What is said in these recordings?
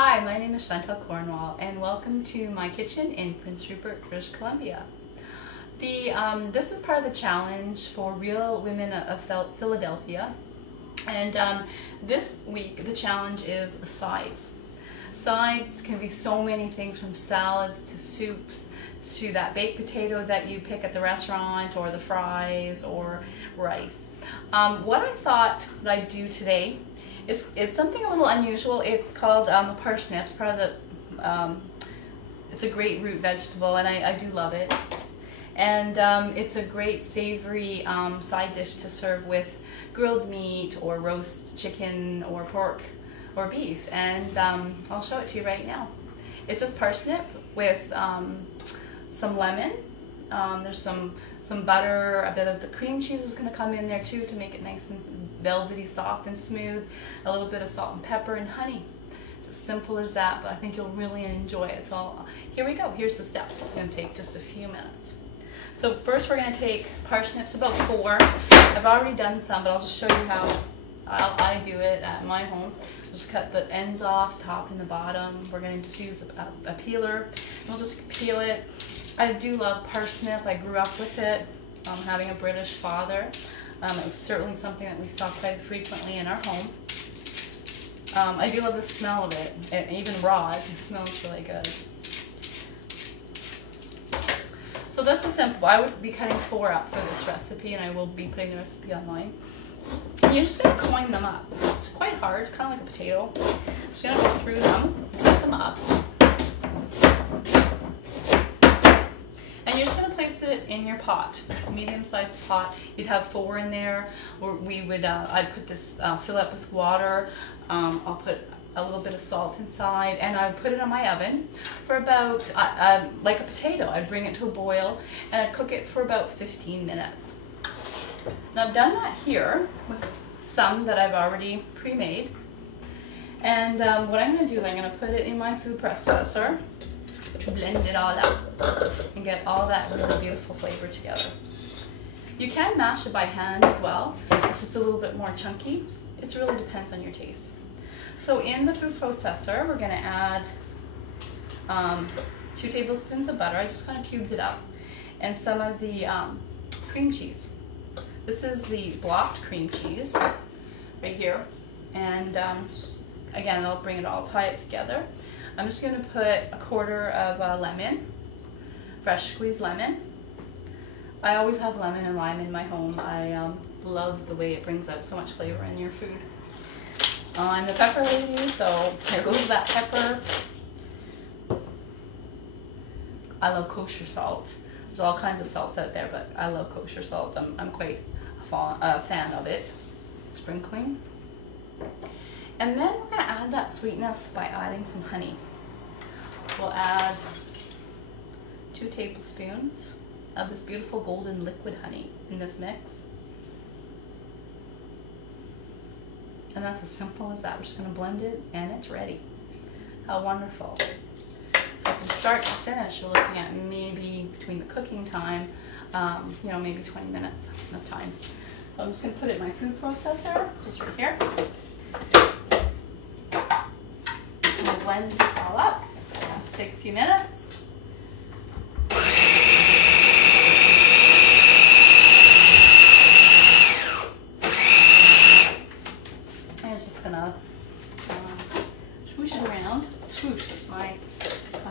Hi, my name is Chantal Cornwall and welcome to my kitchen in Prince Rupert, British Columbia. This is part of the challenge for Real Women of Philadelphia, and this week the challenge is sides. Sides can be so many things, from salads to soups to that baked potato that you pick at the restaurant, or the fries or rice. What I thought that I'd do today is something a little unusual. It's called parsnips, part of the, it's a great root vegetable, and I do love it. And it's a great savory side dish to serve with grilled meat or roast chicken or pork or beef. And I'll show it to you right now. It's just parsnip with some lemon. There's some butter, a bit of the cream cheese is going to come in there too to make it nice and velvety, soft and smooth, a little bit of salt and pepper and honey. It's as simple as that, but I think you'll really enjoy it. So here we go. Here's the steps. It's going to take just a few minutes. So first we're going to take parsnips, about 4. I've already done some, but I'll just show you how I do it at my home. Just cut the ends off, top and the bottom. We're going to just use a peeler. We'll just peel it. I do love parsnip. I grew up with it, having a British father. It was certainly something that we saw quite frequently in our home. I do love the smell of it, and even raw, it just smells really good. So that's a simple. I would be cutting 4 up for this recipe, and I will be putting the recipe online. And you're just going to coin them up. It's quite hard. It's kind of like a potato. Just going to go through them, cut them up. And you're just going to place it in your pot, a medium-sized pot. You'd have 4 in there, or we would. I'd put this, fill up with water. I'll put a little bit of salt inside, and I would put it on my oven for about, like a potato. I'd bring it to a boil, and I'd cook it for about 15 minutes. Now I've done that here with some that I've already pre-made, and what I'm going to do is I'm going to put it in my food processor to blend it all up and get all that really beautiful flavor together. You can mash it by hand as well. It's just a little bit more chunky. It really depends on your taste. So in the food processor, we're going to add 2 tablespoons of butter. I just kind of cubed it up, and some of the cream cheese. This is the blocked cream cheese right here, and again, I'll bring it all, tie it together. I'm just going to put a 1/4 of a lemon, fresh squeezed lemon. I always have lemon and lime in my home. I love the way it brings out so much flavor in your food. I'm the pepper lady, so here goes that pepper. I love kosher salt. There's all kinds of salts out there, but I love kosher salt. I'm quite a fan of it. Sprinkling. And then we're going to add that sweetness by adding some honey. We'll add 2 tablespoons of this beautiful golden liquid honey in this mix. And that's as simple as that. We're just going to blend it, and it's ready. How wonderful. So from start to finish, we're looking at maybe, between the cooking time, you know, maybe 20 minutes of time. So I'm just going to put it in my food processor, just right here. We'll blend this all up. It'll just take a few minutes. And it's just gonna swoosh it around. Swoosh is not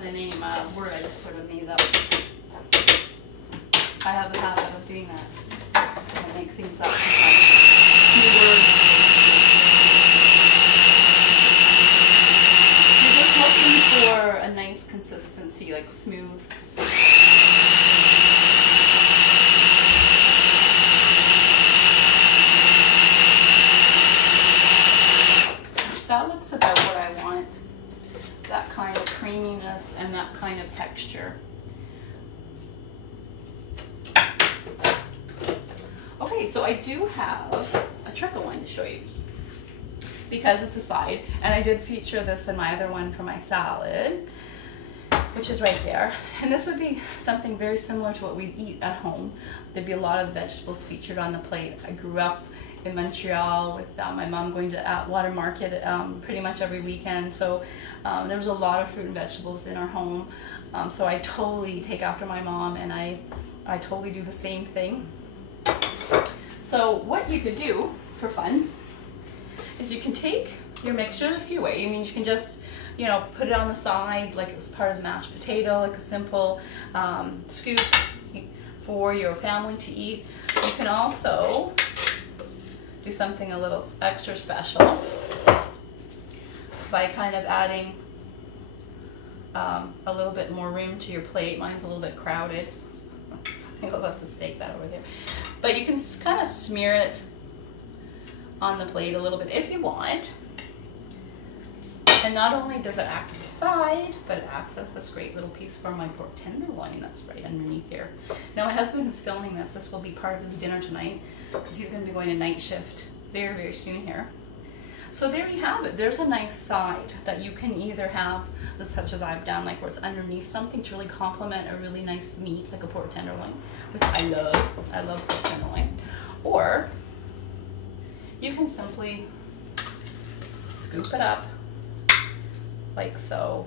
a name, word I just sort of made up. I have a habit of doing that. I make things up sometimes. New words. Looking for a nice consistency, like smooth. That looks about what I want. That kind of creaminess and that kind of texture. Okay, so I do have a trick I wanted to show you, because it's a side, and I did feature this in my other one for my salad. which is right there. And this would be something very similar to what we'd eat at home. There'd be a lot of vegetables featured on the plate. I grew up in Montreal with my mom going to Water Market pretty much every weekend, so there was a lot of fruit and vegetables in our home. So I totally take after my mom, and I totally do the same thing. So what you could do for fun is you can take your mixture a few ways. I mean, you can just, you know, put it on the side like it was part of the mashed potato, like a simple scoop for your family to eat. You can also do something a little extra special by kind of adding a little bit more room to your plate. Mine's a little bit crowded. I think I'll have to stake that over there. But you can kind of smear it on the plate a little bit if you want. And not only does it act as a side, but it acts as this great little piece for my pork tenderloin that's right underneath here. Now my husband who's filming this will be part of his dinner tonight because he's going to be going to night shift very, very soon here. So there you have it. There's a nice side that you can either have, such as I've done, like where it's underneath something to really complement a really nice meat, like a pork tenderloin, which I love. I love pork tenderloin. Or you can simply scoop it up like so.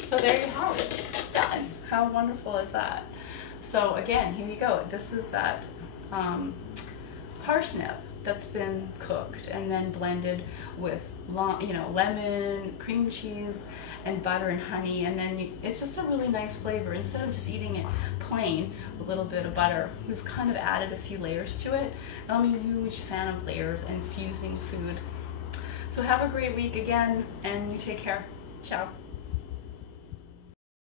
So there you have it. Done. How wonderful is that? So again, here you go. This is that parsnip that's been cooked and then blended with lemon, cream cheese, and butter and honey, and then it's just a really nice flavor. Instead of just eating it plain with a little bit of butter, we've kind of added a few layers to it. And I'm a huge fan of layers and fusing food. So have a great week again, and you take care. Ciao.